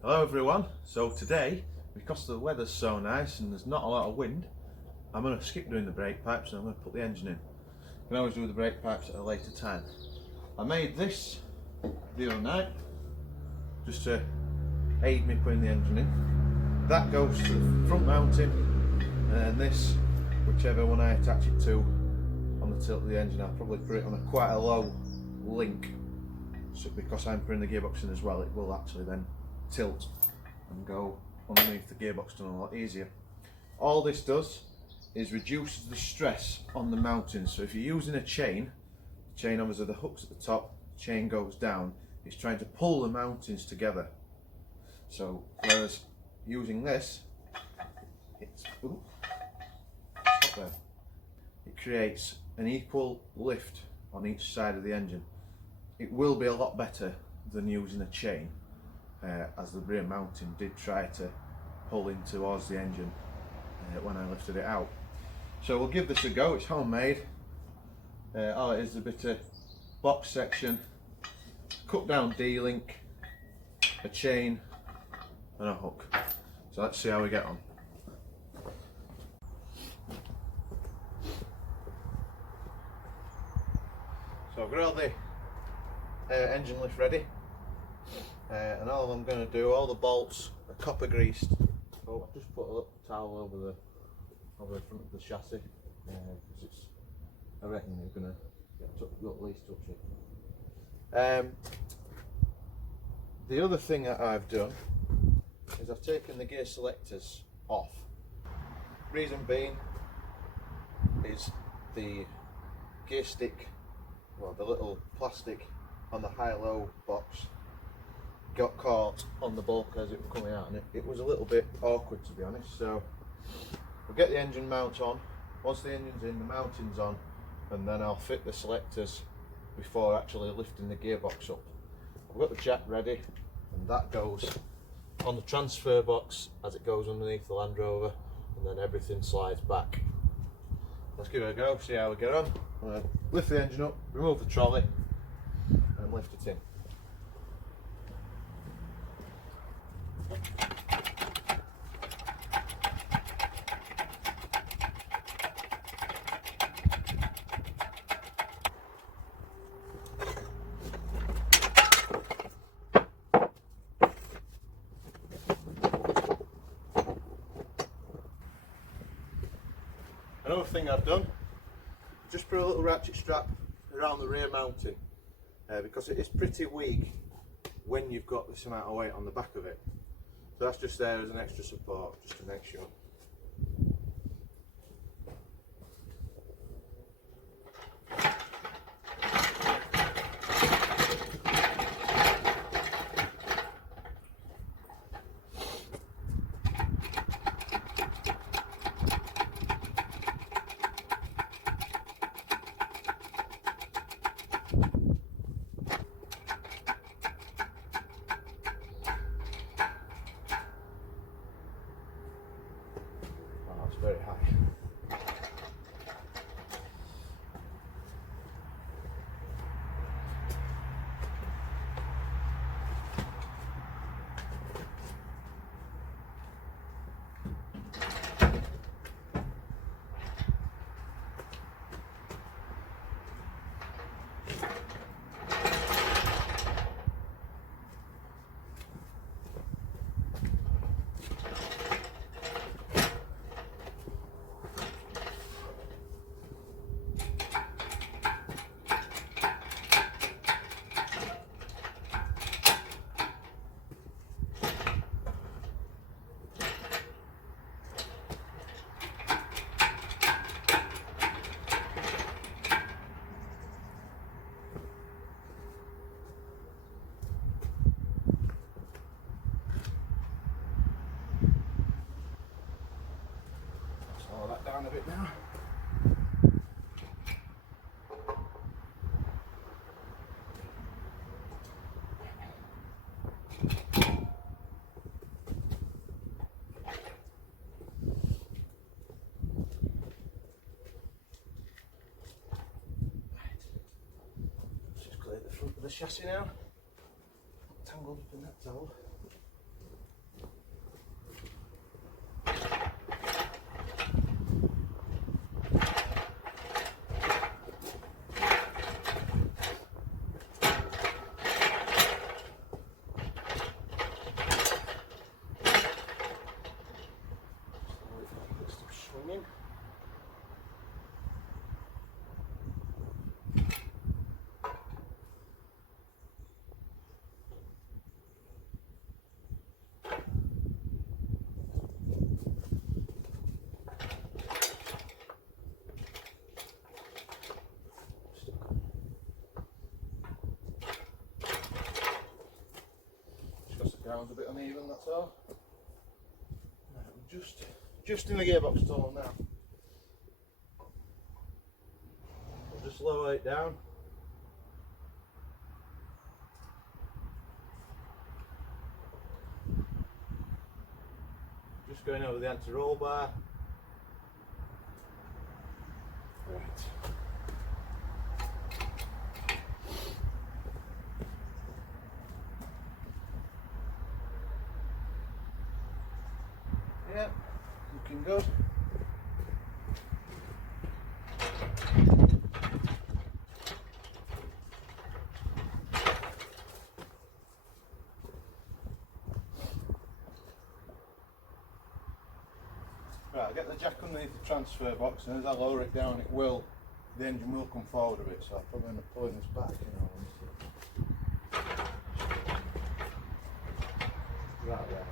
Hello everyone, so today, because the weather's so nice and there's not a lot of wind, I'm going to skip doing the brake pipes and I'm going to put the engine in. You can always do the brake pipes at a later time. I made this the other night, just to aid me putting the engine in. That goes to the front mounting, and this, whichever one I attach it to on the tilt of the engine, I'll probably put it on quite a low link, so because I'm putting the gearbox in as well, it will actually then tilt and go underneath the gearbox done a lot easier. All this does is reduces the stress on the mountings. So if you're using a chain, the chain obviously the hook's at the top, the chain goes down, it's trying to pull the mountings together. So whereas using this, it's stop there. It creates an equal lift on each side of the engine. It will be a lot better than using a chain, as the rear mounting did try to pull in towards the engine when I lifted it out. So we'll give this a go. It's homemade. All it is a bit of box section, cut down D-link, a chain and a hook. So let's see how we get on. So I've got all the engine lift ready, and all I'm going to do, all the bolts are copper greased. Oh, I've just put a little towel over the front of the chassis, because it's, I reckon you're going to at least touch it. The other thing that I've done is I've taken the gear selectors off. Reason being is the gear stick, well, the little plastic on the high-low box got caught on the bulkhead as it was coming out, and it was a little bit awkward, to be honest. So we'll get the engine mount on. Once the engine's in, the mounting's on, and then I'll fit the selectors before actually lifting the gearbox up. I've got the jack ready, and that goes on the transfer box as it goes underneath the Land Rover, and then everything slides back. Let's give it a go, see how we get on. I'm going to lift the engine up, remove the trolley and lift it in. Another thing I've done, just put a little ratchet strap around the rear mounting, because it is pretty weak when you've got this amount of weight on the back of it. So that's just there as an extra support, just to make sure. Very high. Slow that down a bit now. Just clear the front of the chassis now. Tangled up in that towel. ground's a bit uneven, that's all. Right, we're just in the gearbox tunnel now. We'll just lower it down. Just going over the anti-roll bar. Right. Yeah, looking good. Right, I'll get the jack underneath the transfer box, and as I lower it down, the engine will come forward a bit, so I'll probably end up pulling this back, you know. Right there.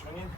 Swinging.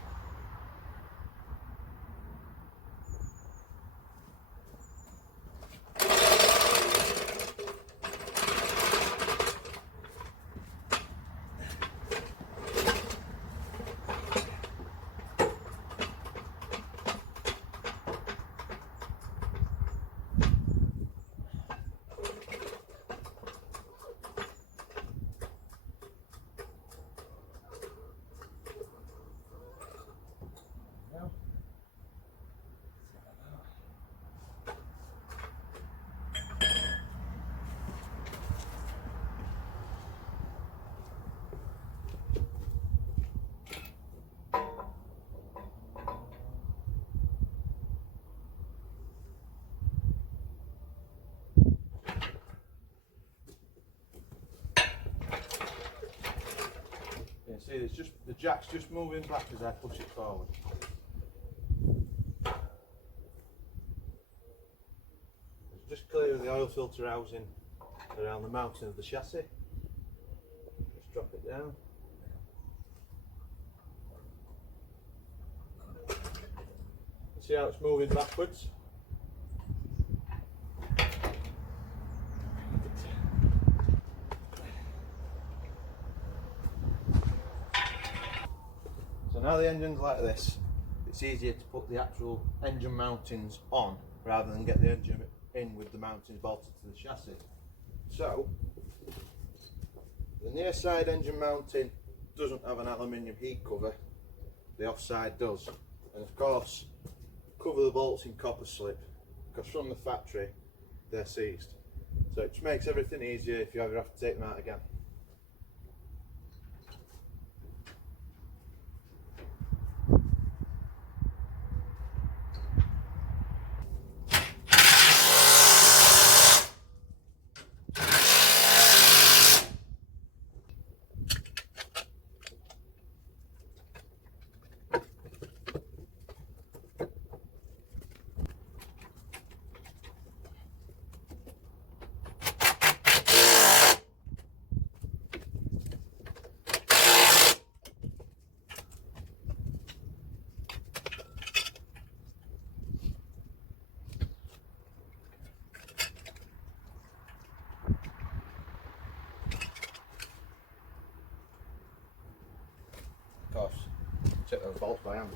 See, it's just the jack's just moving back as I push it forward. Just clear the oil filter housing around the mounting of the chassis. Just drop it down. See how it's moving backwards? So now the engine's like this, it's easier to put the actual engine mountings on rather than get the engine in with the mountings bolted to the chassis. So the near side engine mounting doesn't have an aluminium heat cover, the offside does, and of course cover the bolts in copper slip because from the factory they're seized, so it just makes everything easier if you ever have to take them out again. Of course, check those bolts by hand.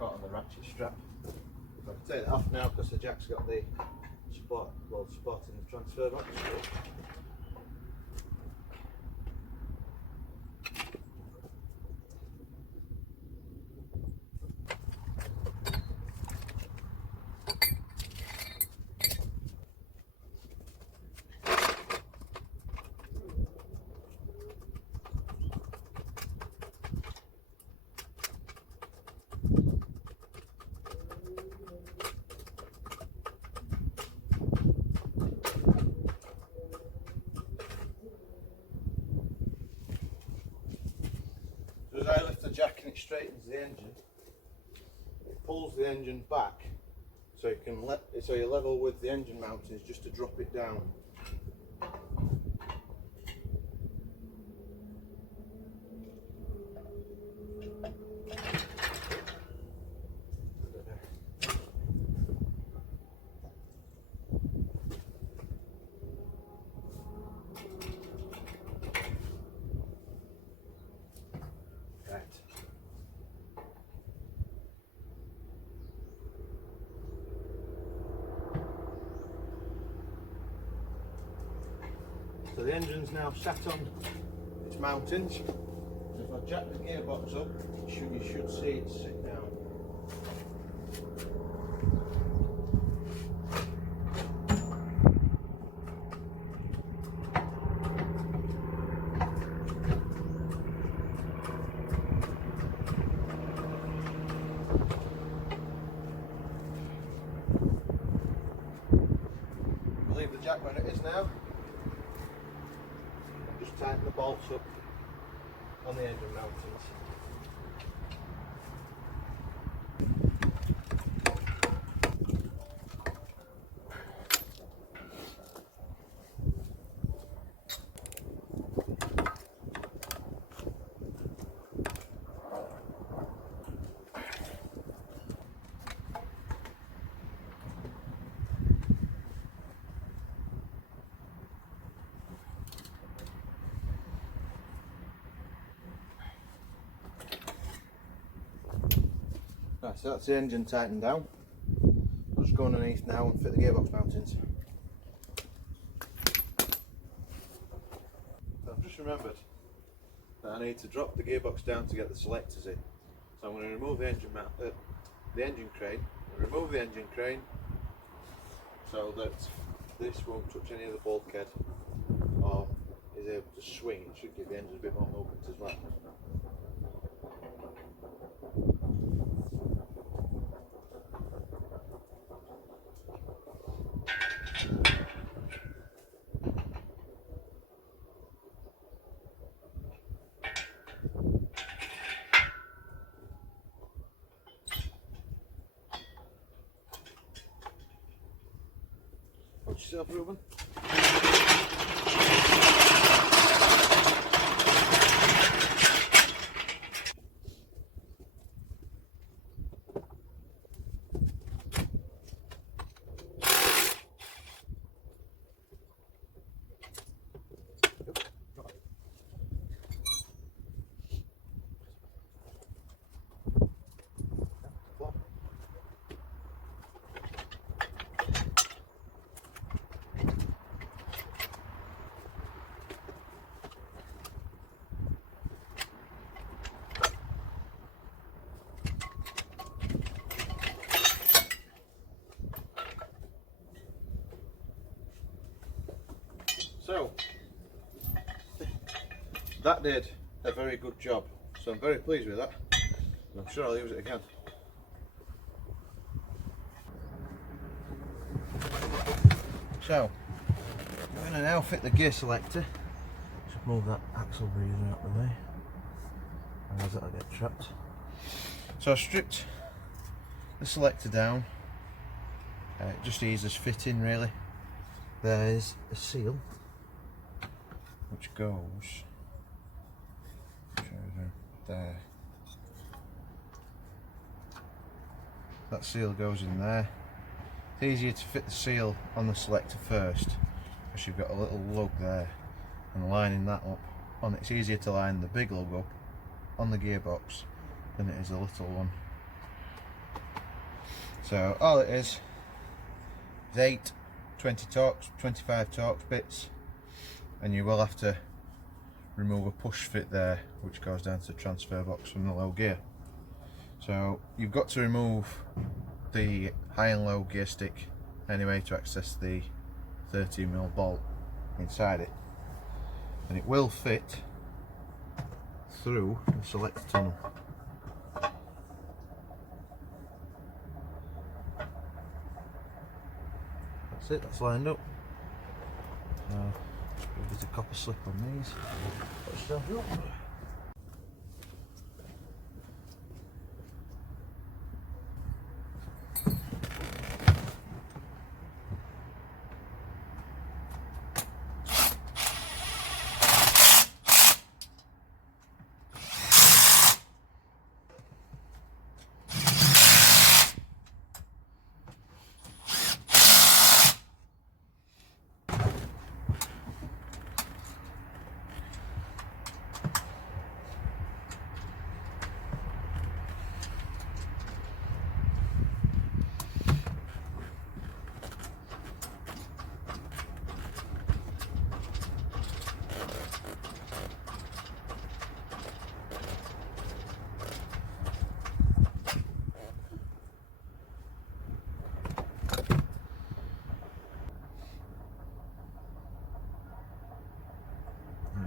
On the ratchet strap. I can take that off now because the jack's got the support, well, supporting the transfer box. it straightens the engine, it pulls the engine back so you can you're level with the engine mountings just to drop it down. So the engine's now sat on its mountings. So if I jack the gearbox up, you should see it sit down. Leave the jack where it is now. Just tighten the bolts up on the engine mountings. Right, so that's the engine tightened down. I'll just go underneath now and fit the gearbox mountings. I've just remembered that I need to drop the gearbox down to get the selectors in. So I'm going to remove the engine crane, remove the engine crane so that this won't touch any of the bulkhead or is able to swing. It should give the engine a bit more movement as well. Watch yourself, Rover. So, that did a very good job, so I'm very pleased with that, and I'm sure I'll use it again. So, I'm going to now fit the gear selector. Just move that axle breather out of the way, otherwise that'll get trapped. So I stripped the selector down, it just eases fitting really. There's a seal which goes there. That seal goes in there. It's easier to fit the seal on the selector first because you've got a little lug there, and lining that up on it's easier to line the big lug up on the gearbox than it is a little one. So all it is 8 20 Torx, 25 Torx bits, and you will have to remove a push fit there which goes down to the transfer box from the low gear. So you've got to remove the high and low gear stick anyway to access the 13mm bolt inside it, and it will fit through the selector tunnel. That's it, that's lined up. There's a copper slip on these.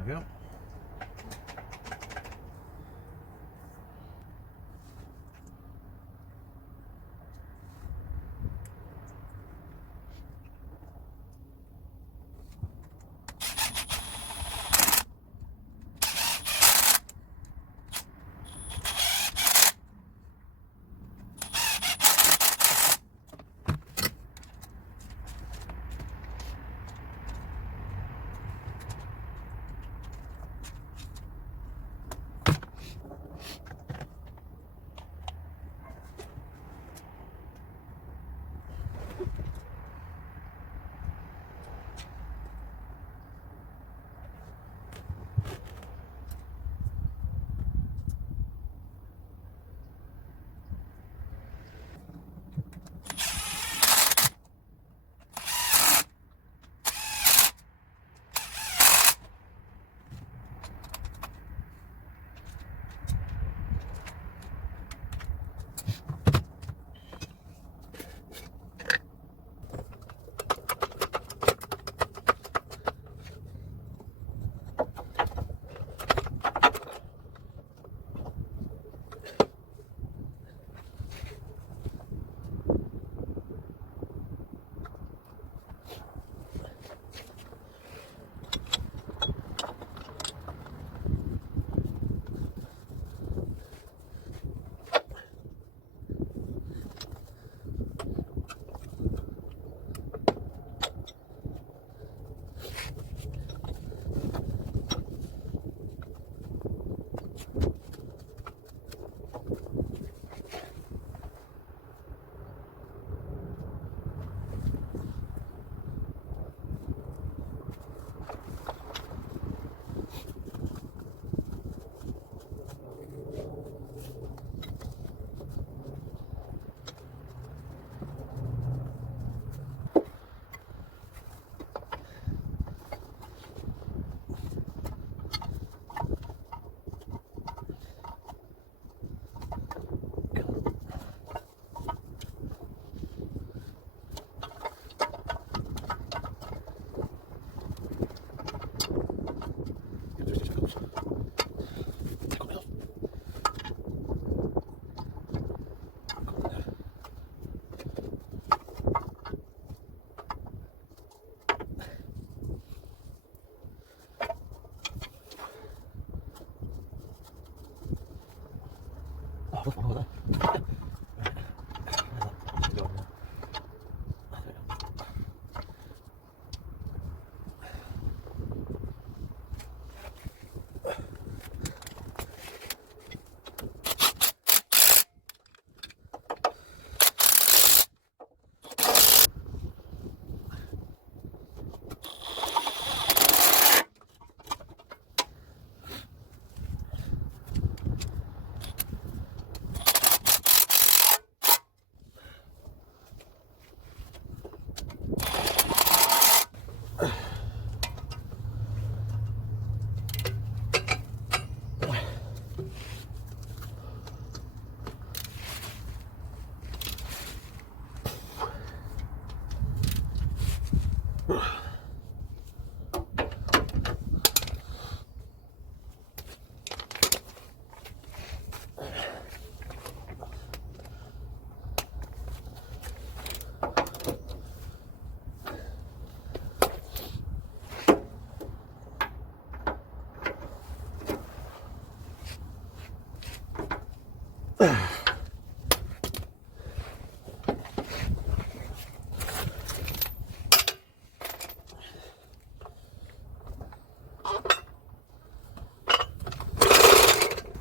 we go.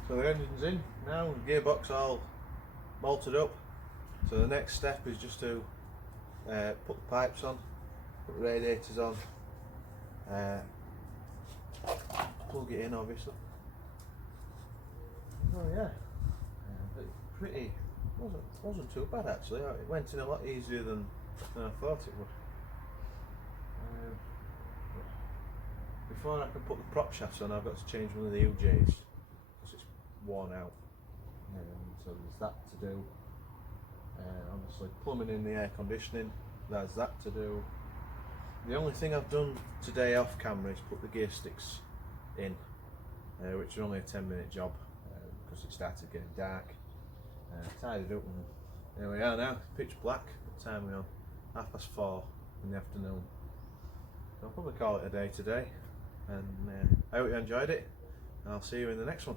So the engine's in now, the gearbox all bolted up. So the next step is just to put the pipes on, put the radiators on, plug it in obviously. Oh yeah, pretty, wasn't too bad actually. It went in a lot easier than I thought it would. Before I can put the prop shafts on, I've got to change one of the UJs because it's worn out. So there's that to do. Obviously plumbing in the air conditioning, there's that to do. The only thing I've done today off camera is put the gear sticks in, which was only a 10-minute job because it started getting dark. Tidied up, and here we are now, pitch black. What time are we on? 4:30 in the afternoon. So I'll probably call it a day today, and I hope you enjoyed it, and I'll see you in the next one.